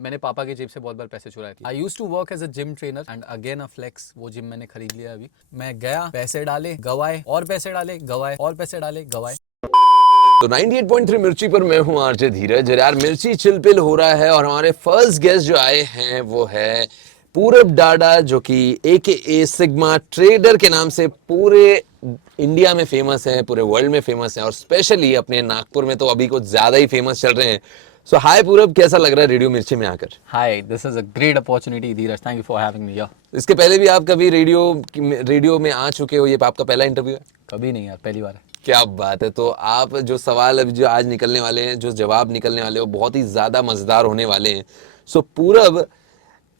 मैंने पापा की जेब से बहुत बार पैसे चुराए थे। I used to work as a gym trainer and again a flex, वो जिम मैंने खरीद लिया अभी। मैं गया, पैसे डाले, गवाए, और पैसे डाले, गवाए, और पैसे डाले, गवाए। तो 98.3 मिर्ची पर मैं हूं आरजे धीरज। यार मिर्ची चिलपिल हो रहा है और हमारे फर्स्ट गेस्ट जो आए हैं वो है पूरब डाडा, जो कि AKA सिग्मा ट्रेडर के नाम से पूरे इंडिया में फेमस है, पूरे वर्ल्ड में फेमस है और स्पेशली अपने नागपुर में तो अभी कुछ ज्यादा ही फेमस चल रहे हैं। सो हाय पूरब, कैसा लग रहा है रेडियो मिर्ची में आकर? Hi, this is a great opportunity Dheeraj, thank you for having me here. इसके पहले भी आप कभी रेडियो में आ चुके हो? ये आपका पहला इंटरव्यू है? कभी नहीं यार, पहली बार है। क्या बात है। तो आप जो सवाल अभी जो आज निकलने वाले हैं, जो जवाब निकलने वाले हैं, वो बहुत ही ज्यादा मजेदार होने वाले हैं। सो पूरब,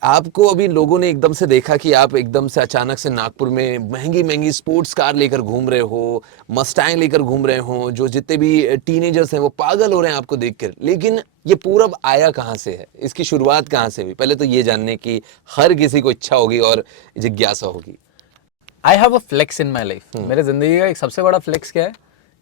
आपको अभी लोगों ने एकदम से देखा कि आप एकदम से अचानक से नागपुर में महंगी महंगी स्पोर्ट्स कार लेकर घूम रहे हो, मस्टैंग लेकर घूम रहे हो, जो जितने भी टीनेजर्स हैं वो पागल हो रहे हैं आपको देखकर। लेकिन ये पूरब आया कहाँ से है? इसकी शुरुआत कहाँ से हुई? पहले तो ये जानने की हर किसी को इच्छा होगी और जिज्ञासा होगी। I have a flex in my life. मेरे जिंदगी का एक सबसे बड़ा फ्लेक्स क्या है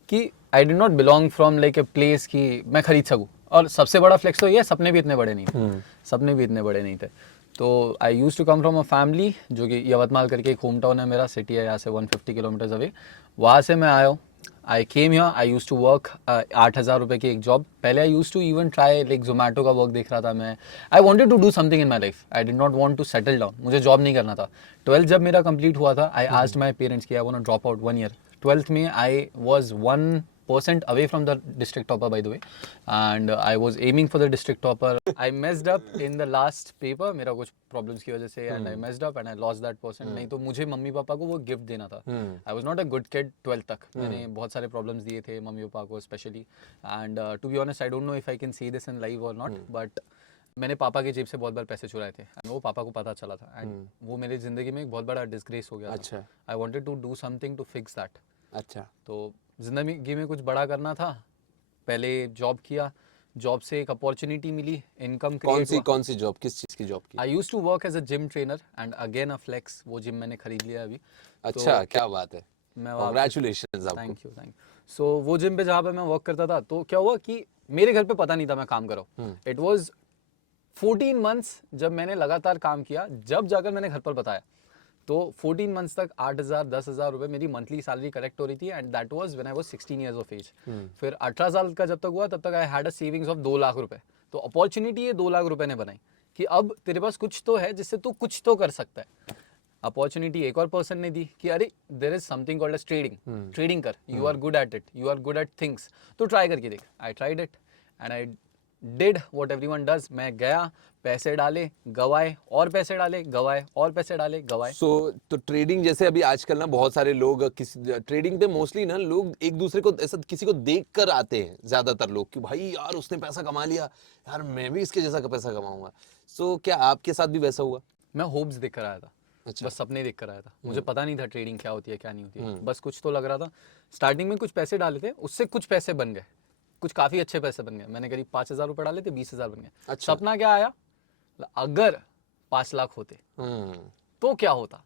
कि आई did not belong from like a place कि मैं खरीद सकूं। और सबसे बड़ा फ्लेक्स तो ये, सपने भी इतने बड़े नहीं थे। सपने भी इतने बड़े नहीं थे। तो I use to come from a family, जो कि यवतमाल करके एक होम टाउन है मेरा, सिटी है यहाँ से 150 किलोमीटर्स अवे। वहाँ से मैं आया हूँ। I came here, I use to work 8,000 रुपये की एक जॉब। पहले I use to even try like Zomato का वर्क देख रहा था मैं। I wanted to do something in my life, I did not want to settle down, मुझे जॉब नहीं करना था। 12th जब मेरा कंप्लीट हुआ था, आई आस्क्ड माई पेरेंट्स कि I want to drop out 1 year. 12th में I was 1% away from the district topper, by the way, and I was aiming for the district topper. I messed up in the last paper, मेरा कुछ problems की वजह से, and I messed up and I lost that percent. नहीं तो मुझे mummy papa को वो गिफ्ट देना था। I was not a good kid 12th तक। मैंने बहुत सारे problems दिए थे मम्मी पापा को especially, and to be honest I don't know if I can say this in live or not, but मैंने पापा की जेब से बहुत बार पैसे चुराए थे and वो पापा को पता चला था, and वो मेरी ज़िंदगी में एक बहुत बड़ा डिस्ग्रेस हो गया था। अच्छा। I wanted to do something to fix that। अच्छा। तो ज़िंदगी में कुछ बड़ा करना था। पहले जॉब किया, जॉब से एक अपॉर्चुनिटी मिली, इनकम क्रिएट हुआ। कौन सी जॉब, किस चीज की जॉब की? I used to work as a gym trainer and again a flex, वो जिम मैंने खरीद लिया अभी। अच्छा, क्या बात है। मैं कांग्रेचुलेशंस आपको। Thank you, thank you. So वो जिम पे जहाँ पे मैं वर्क करता था, तो क्या हुआ कि मेरे घर पे पता नहीं था मैं काम कर रहा हूँ। इट वॉज 14 मंथ्स जब मैंने लगातार काम किया, जब जाकर मैंने घर पर बताया। तो 14 मंथ्स तक 8,000 10,000 रुपये मेरी मंथली सैलरी कलेक्ट हो रही थी, and that was when I was 16 years of age. फिर 18 साल का जब तक हुआ, तब तक I had a savings of 2 lakh रुपए। तो अपॉर्चुनिटी ये 2 लाख रुपए ने बनाई कि अब तेरे पास कुछ तो है जिससे तू कुछ तो कर सकता है। अपॉर्चुनिटी एक और पर्सन ने दी कि अरे there is something called as trading, trading कर, you are good at it, you are good at things, तो ट्राई करके देख। I tried it and I did what everyone does. मैं गया, पैसे डाले, गवाए, और पैसे डाले, गवाए, और पैसे डाले, गवाए। तो ट्रेडिंग जैसे अभी आजकल ना बहुत सारे लोग किसी ट्रेडिंग पे मोस्टली ना लोग एक दूसरे को ऐसा किसी को देख कर आते हैं, ज्यादातर लोग, कि भाई यार उसने पैसा कमा लिया, यार मैं भी इसके जैसा का पैसा कमाऊंगा। सो क्या आपके साथ भी वैसा हुआ? मैं होप्स देख कर आया था। अच्छा। बस सपने देख कर आया था। मुझे पता नहीं था ट्रेडिंग क्या होती है क्या नहीं होती है, बस कुछ तो लग रहा था। स्टार्टिंग में कुछ पैसे डाले थे, उससे कुछ पैसे बन गए, कुछ काफ़ी अच्छे पैसे बन गए। मैंने करीब 5,000 रुपये डाले थे, 20,000 बन गए। अच्छा। सपना क्या आया, अगर 5 लाख होते तो क्या होता।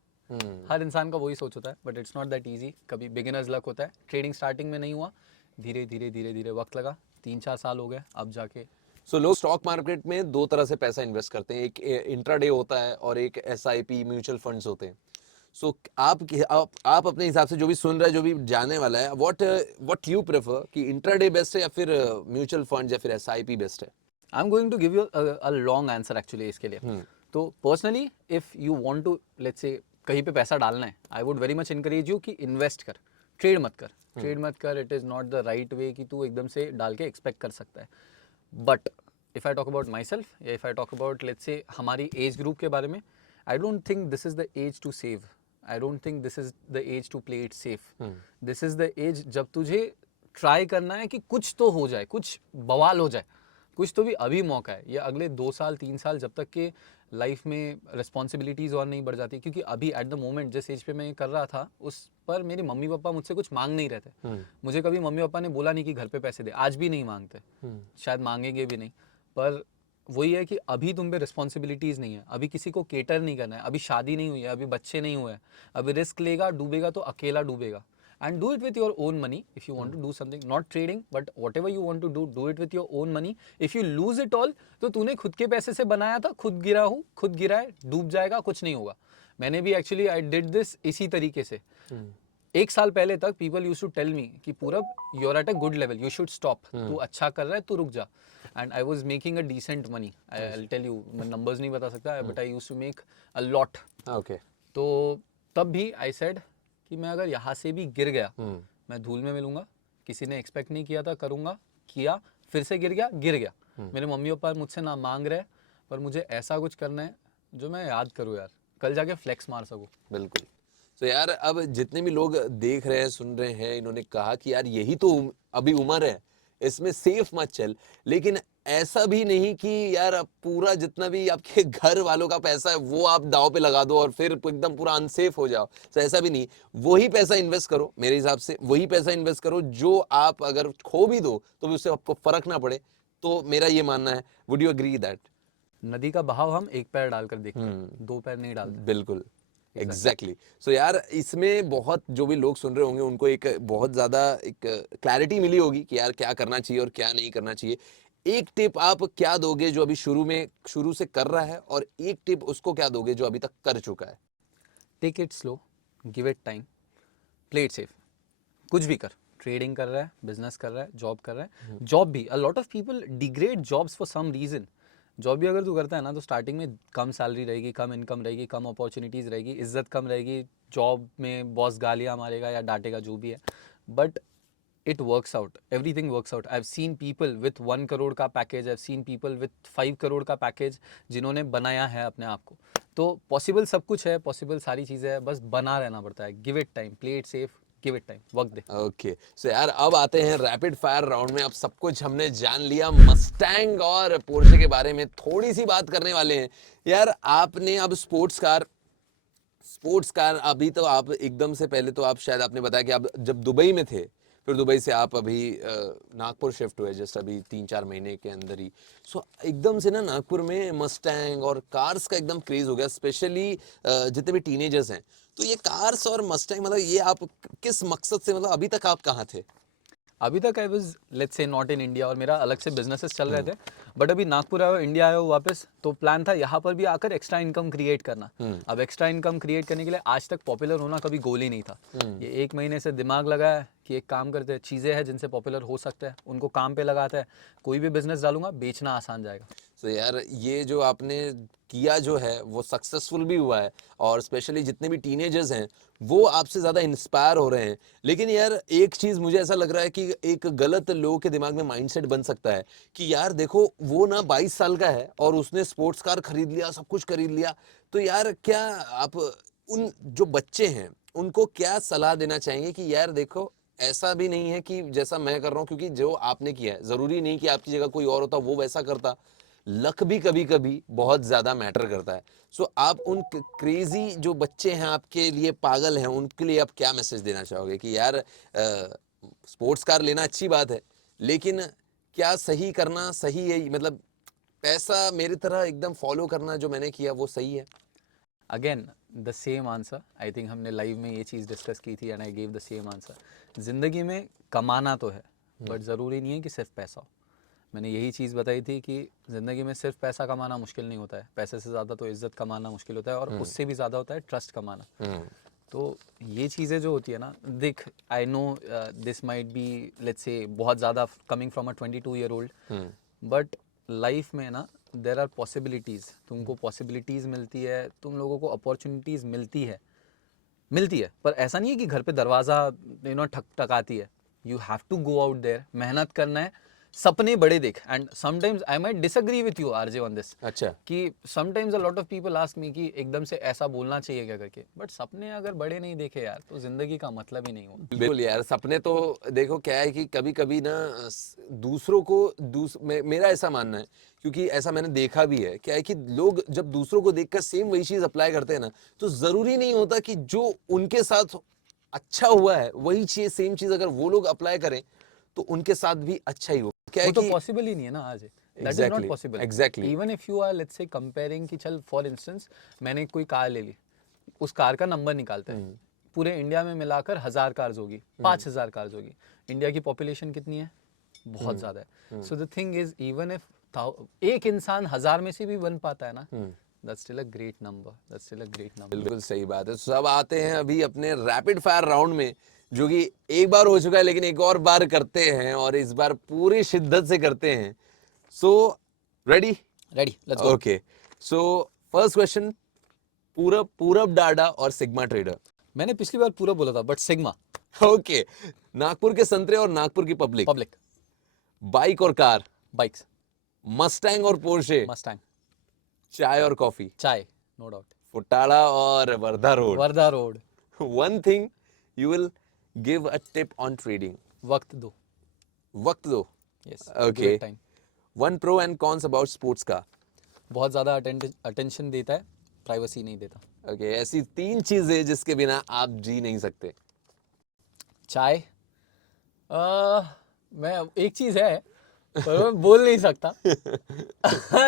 हर इंसान का वही सोच होता है, but it's not that easy. कभी बिगिनर्स लक होता है। ट्रेडिंग स्टार्टिंग में नहीं हुआ, धीरे धीरे धीरे धीरे वक्त लगा, 3-4 साल हो गए अब जाके। सो लोग स्टॉक मार्केट में दो तरह से पैसा इन्वेस्ट करते हैं, एक इंट्राडे होता है और एक SIP म्यूचुअल फंड्स होते हैं। सो आप अपने हिसाब से, जो भी सुन रहा है, जो भी जानने वाला है, व्हाट यू प्रेफर, कि इंट्राडे बेस्ट है या फिर म्यूचुअल फंड्स या फिर SIP बेस्ट है? I am going to give you a long answer actually इसके लिए। तो personally if you want to let's say कहीं पे पैसा डालना है, I would very much encourage you कि इन्वेस्ट कर, ट्रेड मत कर। ट्रेड मत कर, it is not the right way कि तू एकदम से डाल के एक्सपेक्ट कर सकता है। But if I talk about myself, या if I talk about let's say हमारी एज ग्रुप के बारे में, I don't think this is the age to save. I don't think this is the age to play it safe. This is the age जब तुझे try करना है कि कुछ तो हो जाए, कुछ बवाल हो जाए, कुछ तो भी अभी मौका है। ये अगले 2 साल 3 साल जब तक के लाइफ में रिस्पॉन्सिबिलिटीज़ और नहीं बढ़ जाती, क्योंकि अभी एट द मोमेंट जिस एज पे मैं ये कर रहा था, उस पर मेरे मम्मी पापा मुझसे कुछ मांग नहीं रहे थे। मुझे कभी मम्मी पापा ने बोला नहीं कि घर पे पैसे दे, आज भी नहीं मांगते, शायद मांगेंगे भी नहीं। पर वही है कि अभी तुम पे रिस्पॉन्सिबिलिटीज़ नहीं है, अभी किसी को केटर नहीं करना है, अभी शादी नहीं हुई है, अभी बच्चे नहीं हुए हैं, अभी रिस्क लेगा डूबेगा तो अकेला डूबेगा। and do it with your own money. If you want to do something, not trading, but whatever you want to do it with your own money. If you lose it all, तो तूने खुद के पैसे से बनाया था, खुद गिरा हूँ, खुद गिरा है, डूब जाएगा, कुछ नहीं होगा. मैंने भी एक्चुअली आई डिड दिस इसी तरीके से. एक साल पहले तक people used to tell me कि पूरब you are at a good level, you should stop, तू अच्छा कर रहा है, तू रुक जा. And I was making a decent money. I will tell you, मैं नंबर्स नहीं बता सकता, but I used to make a lot. Okay. तो तब भी आई सेड कि मैं अगर यहाँ से भी गिर गया, मैं धूल में मिलूंगा. किसी ने एक्सपेक्ट नहीं किया था, करूंगा, किया, फिर से गिर गया. मेरे मम्मी पापा मुझसे ना मांग रहे, पर मुझे ऐसा कुछ करना है जो मैं याद करूँ यार, कल जाके फ्लेक्स मार सकूँ. बिल्कुल. तो यार अब जितने भी लोग देख रहे हैं, सुन रहे हैं, इन्होंने कहा कि यार यही तो अभी उम्र है, इसमें सेफ मत चल. लेकिन ऐसा भी नहीं कि यार अब पूरा जितना भी आपके घर वालों का पैसा है वो आप दांव पे लगा दो और फिर एकदम पूरा अनसेफ हो जाओ. तो ऐसा भी नहीं. वही पैसा इन्वेस्ट करो, मेरे हिसाब से वही पैसा इन्वेस्ट करो जो आप अगर खो भी दो तो भी उससे आपको फर्क ना पड़े. तो मेरा ये मानना है. Would you agree that? नदी का बहाव हम एक पैर डालकर देखते हैं, दो पैर नहीं डालते. बिल्कुल. एग्जैक्टली. सो यार इसमें बहुत जो भी लोग सुन रहे होंगे उनको एक बहुत ज्यादा एक क्लैरिटी मिली होगी कि यार क्या करना चाहिए और क्या नहीं करना चाहिए. एक टिप आप क्या दोगे जो अभी शुरू से कर रहा है, और एक टिप उसको क्या दोगे जो अभी तक कर चुका है? Take it slow, give it time, play it safe. कुछ भी कर, ट्रेडिंग कर रहा है, बिजनेस कर रहा है, जॉब कर रहा है, जॉब भी. A lot of people degrade jobs for some reason. Job भी अगर तू करता है ना, तो स्टार्टिंग में कम सैलरी रहेगी, कम इनकम रहेगी, कम अपॉर्चुनिटीज़ रहेगी, इज्जत कम रहेगी, जॉब में बॉस गालियाँ मारेगा या डांटेगा, जो भी है. But it works out, everything works out. I've seen people with 1 crore का package, I've seen people with 5 crore का पैकेज जिन्होंने बनाया है अपने आप को. तो पॉसिबल सब कुछ है, पॉसिबल सारी चीज़ें हैं, बस बना रहना पड़ता है. Give it time, play it safe, give it time, वक्त दे. ओके. सो यार अब आते हैं रैपिड फायर राउंड में. अब सब कुछ हमने जान लिया. मस्टैंग और पोर्शे के बारे में थोड़ी सी बात करने वाले हैं. यार आपने अब स्पोर्ट्स कार अभी तो आप एकदम से पहले तो आप शायद आपने बताया कि आप जब दुबई में थे, फिर दुबई से आप अभी नागपुर शिफ्ट हुए जस्ट अभी 3-4 महीने के अंदर ही. सो एकदम से ना नागपुर में मस्टैंग और कार्स का एकदम क्रेज हो गया, स्पेशली जितने भी टीनेजर्स हैं. तो ये कार्स और मस्टैंग मतलब ये आप किस मकसद से, मतलब अभी तक आप कहाँ थे? अभी तक I was let's say not in India, और मेरा अलग से बिजनेसेस चल रहे थे. बट अभी नागपुर आया, इंडिया आया वापस, तो प्लान था यहाँ पर भी आकर एक्स्ट्रा इनकम क्रिएट करना. अब एक्स्ट्रा इनकम क्रिएट करने के लिए आज तक पॉपुलर होना कभी गोल ही नहीं था. ये 1 महीने से दिमाग लगाया कि एक काम करते हैं, चीज़ें हैं जिनसे पॉपुलर हो सकते हैं, उनको काम पे लगाते हैं. कोई भी बिजनेस डालूंगा, बेचना आसान जाएगा. तो यार ये जो आपने किया जो है वो सक्सेसफुल भी हुआ है, और स्पेशली जितने भी टीनेजर्स हैं वो आपसे ज़्यादा इंस्पायर हो रहे हैं. लेकिन यार एक चीज़ मुझे ऐसा लग रहा है कि एक गलत लोगों के दिमाग में माइंडसेट बन सकता है कि यार देखो वो ना 22 साल का है और उसने स्पोर्ट्स कार खरीद लिया, सब कुछ खरीद लिया. तो यार क्या आप उन जो बच्चे हैं उनको क्या सलाह देना चाहेंगे कि यार देखो ऐसा भी नहीं है कि जैसा मैं कर रहा हूँ, क्योंकि जो आपने किया है ज़रूरी नहीं कि आपकी जगह कोई और होता वो वैसा करता. लक भी कभी कभी बहुत ज़्यादा मैटर करता है. सो आप उन क्रेजी जो बच्चे हैं आपके लिए पागल हैं उनके लिए आप क्या मैसेज देना चाहोगे कि यार स्पोर्ट्स कार लेना अच्छी बात है, लेकिन क्या सही करना सही है, मतलब पैसा मेरी तरह एकदम फॉलो करना जो मैंने किया वो सही है? Again the same answer. I think हमने लाइव में ये चीज़ डिस्कस की थी and I gave the same answer. ज़िंदगी में कमाना तो है, बट ज़रूरी नहीं है कि सिर्फ पैसा हो. मैंने यही चीज़ बताई थी कि ज़िंदगी में सिर्फ पैसा कमाना मुश्किल नहीं होता है. पैसे से ज़्यादा तो इज्जत कमाना मुश्किल होता है, और उससे भी ज़्यादा होता है ट्रस्ट कमाना. तो ये चीज़ें जो होती है ना, देख I know this might be let's say बहुत ज़्यादा coming from a 22 year old, but life में ना देर आर पॉसिबिलिटीज़. तुमको पॉसिबिलिटीज़ मिलती है, तुम लोगों को अपॉर्चुनिटीज़ मिलती है, पर ऐसा नहीं है कि घर पे दरवाज़ा ठक टकाती है. You have to go out there, मेहनत करना है, सपने बड़े देख. And sometimes I might disagree with you RJ on this. अच्छा. कि sometimes a lot of people ask me कि एकदम से ऐसा बोलना चाहिए क्या करके, बट सपने अगर बड़े नहीं देखे यार तो जिंदगी का मतलब ही नहीं हो. बिल्कुल यार. सपने तो देखो क्या है कि कभी कभी ना दूसरों को मेरा ऐसा मानना है, क्योंकि ऐसा मैंने देखा भी है, क्या है कि लोग जब दूसरों को देखकर सेम वही चीज अप्लाई करते हैं ना, तो जरूरी नहीं होता कि जो उनके साथ अच्छा हुआ है वही चीज सेम चीज अगर वो लोग अप्लाई करें तो उनके साथ भी अच्छा ही हो. क्या है वो तो कि पॉसिबल ही नहीं है ना आज. That is not possible. Exactly. Even if you are let's say comparing कि चल for instance मैंने कोई कार ले ली, उस कार का नंबर निकालते हैं पूरे इंडिया में मिलाकर 1000 कार्स होगी, 5000 कार्स होगी। इंडिया की पॉपुलेशन कितनी है? बहुत ज्यादा है। So the thing is even if एक इंसान 1000 में से भी बन पाता है ना, that's still a great number, that's still a great number. बिल्कुल सही बात है। सब आते हैं अभी अपने रैपिड फायर राउंड में, जो कि एक बार हो चुका है लेकिन एक और बार करते हैं, और इस बार पूरी शिद्दत से करते हैं। So ready? Ready, let's go. Okay, so first question, पूरब डाडा और सिग्मा ट्रेडर। मैंने पिछली बार पूरा बोला था, बट सिग्मा। ओके, नागपुर के संतरे और नागपुर की पब्लिक। पब्लिक। बाइक और कार। बाइक्स। मस्टैंग और पोर्शे। मस्टैंग। चाय और कॉफी। चाय, नो डाउट। फुटाड़ा और Wardha road. Wardha road. One thing you will give a tip on trading. वक्त दो। वक्त दो। Yes, okay, time. One pro and cons about sports का। बहुत ज्यादा अटेंशन देता है, प्राइवेसी नहीं देता। ओके, ऐसी 3 चीजें जिसके बिना आप जी नहीं सकते। चाय, मैं एक चीज है पर मैं बोल नहीं सकता।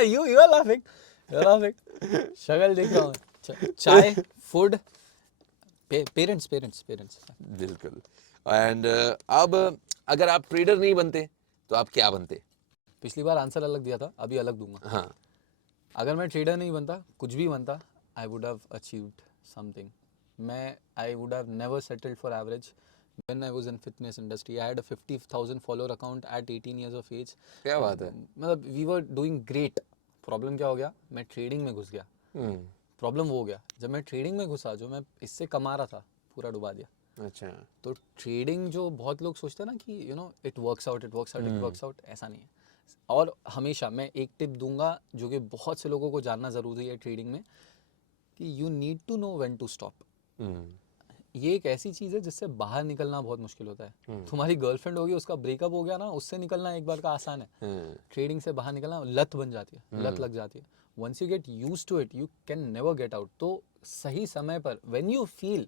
यू आर लाफिंग, शक्ल देख रहा हूँ। चाय, फूड, पेरेंट्स। बिल्कुल। एंड अब अगर आप ट्रेडर नहीं बनते तो आप क्या बनते? पिछली बार आंसर अलग दिया था, अभी अलग दूंगा। हाँ। अगर मैं ट्रेडर नहीं बनता, कुछ भी बनता, I would have achieved something. I would have never settled for average. When I was in fitness industry, I had a 50,000 follower account at 18 years of age. क्या बात है? मतलब we were doing great. Problem क्या हो गया? मैं trading में घुस गया। प्रॉब्लम वो हो गया, जब मैं ट्रेडिंग में घुसा, जो मैं इससे कमा रहा था, पूरा डुबा दिया। अच्छा। तो ट्रेडिंग, जो बहुत लोग सोचते हैं ना कि इट वर्क्स आउट, ऐसा नहीं है। और हमेशा मैं एक टिप दूंगा जो कि बहुत से लोगों को जानना ज़रूरी है ट्रेडिंग में, कि you need to know when to stop. ये एक ऐसी चीज़ है जिससे बाहर निकलना बहुत मुश्किल होता है। तुम्हारी गर्लफ्रेंड होगी, उसका ब्रेकअप हो गया ना, उससे निकलना एक बार का आसान है। ट्रेडिंग से बाहर निकलना लत बन जाती है, लत लग जाती है। Once you get used to it, you can never get out. तो सही समय पर व्हेन यू फील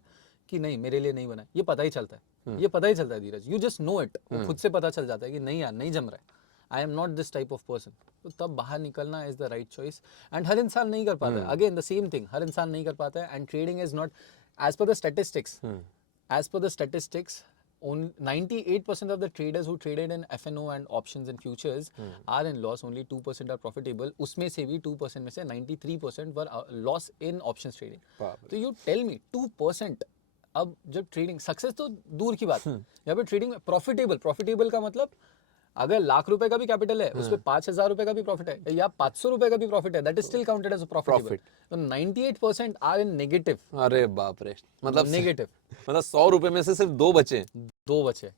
कि नहीं, मेरे लिए नहीं बना है, ये पता ही चलता है, ये पता ही चलता है धीरज, यू जस्ट नो इट। खुद से पता चल जाता है कि नहीं यार, नहीं जम रहा है, I am not this type of person. तो तब बाहर निकलना is the right choice. And हर इंसान नहीं कर पाता है, अगेन द सेम थिंग, हर इंसान नहीं कर पाता है। And trading is not as per the statistics, only 98% of the traders who traded in F&O and options and futures are in loss. Only 2% are profitable. उसमें से भी 2% में से 93% were loss in options trading. तो you tell me 2%, अब जब trading success तो दूर की बात है, यहाँ पे ट्रेडिंग में प्रॉफिटेबल का मतलब, अगर ₹1,00,000 का भी कैपिटल है, उसपे 5,000 रुपए का भी प्रॉफिट है या 500 रुपए का भी प्रॉफिट है, that is still counted as profit. तो 98% आर इन नेगेटिव। अरे बाप रे, मतलब नेगेटिव, मतलब 100 रुपए में से सिर्फ 2 बचे।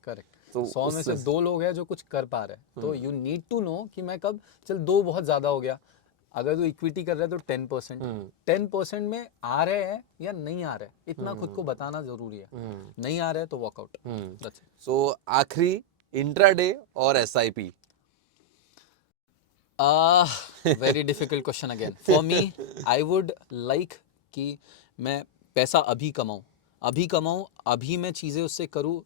करेक्ट। तो 100 में से 2 लोग हैं जो कुछ कर पा रहे हैं। तो यू नीड टू नो कि मैं कब, चल 2 बहुत ज्यादा हो गया। अगर तू इक्विटी कर रहा है तो 10% में आ रहे हैं या नहीं आ रहे, इतना खुद को बताना जरूरी है। नहीं आ रहे तो वॉकआउट। सो आखिरी, इंट्राडे और SIP. Very difficult question again for me. I would like कि मैं पैसा अभी कमाऊं, अभी मैं चीज़ें उससे करूं,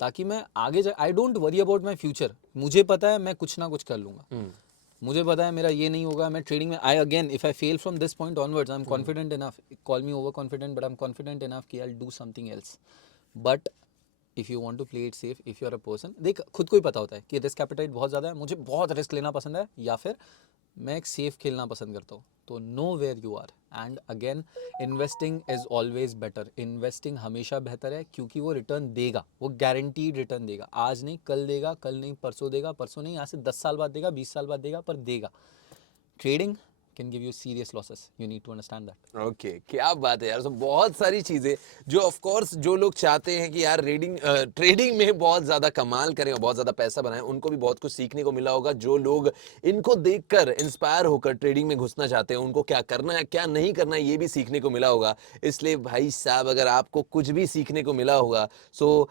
ताकि मैं आगे जा, I don't worry about my future. मुझे पता है मैं कुछ ना कुछ कर लूंगा, मुझे पता है मेरा ये नहीं होगा। मैं ट्रेडिंग में if I fail from this point onwards, I am confident enough, call me over confident, but I am confident enough कि I will do something else. But if you want to play it safe, if you are a person, देख खुद को ही पता होता है कि risk appetite बहुत ज़्यादा है, मुझे बहुत रिस्क लेना पसंद है, या फिर मैं एक सेफ खेलना पसंद करता हूँ। तो know where you are. And again, investing is always better. Investing हमेशा बेहतर है, क्योंकि वो रिटर्न देगा, वो गारंटीड रिटर्न देगा। आज नहीं कल देगा, कल नहीं परसों देगा, परसों नहीं आज से 10 साल बाद देगा, 20 साल बाद देगा, पर देगा। Trading can give you serious losses. You need to understand that. Okay, क्या बात है यार। तो बहुत सारी चीजें जो ऑफ कोर्स जो लोग चाहते हैं कि यार ट्रेडिंग में बहुत ज्यादा कमाल करें और बहुत ज्यादा पैसा बनाएं, उनको भी बहुत कुछ सीखने को मिला होगा। जो लोग इनको देखकर इंस्पायर होकर ट्रेडिंग में घुसना चाहते हैं, उनको क्या करना है क्या नहीं करना है ये भी सीखने को मिला होगा। इसलिए भाई साहब, अगर आपको कुछ भी सीखने को मिला होगा, सो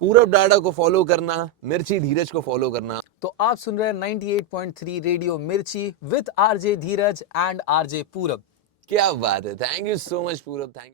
पूरब डाडा को फॉलो करना, मिर्ची धीरज को फॉलो करना। तो आप सुन रहे हैं 98.3 रेडियो मिर्ची with RJ Dheeraj and RJ पूरब। क्या बात है। थैंक यू सो मच पूरब, थैंक यू।